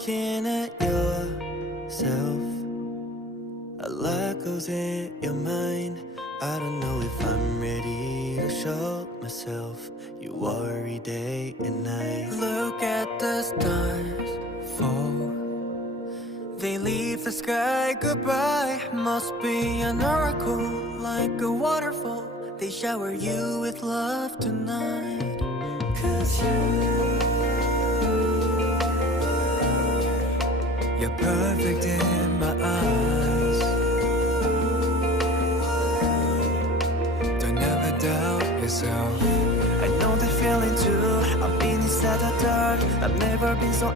looking at yourself. A lot goes in your mind. I don't know if I'm ready to show myself. You worry day and night. Look at the stars fall. They leave the sky goodbye. Must be an oracle, like a waterfall. They shower you with love tonight. 'Cause you're perfect in my eyes. Don't ever doubt yourself. I know that feeling too. I've been inside the dark. I've never been so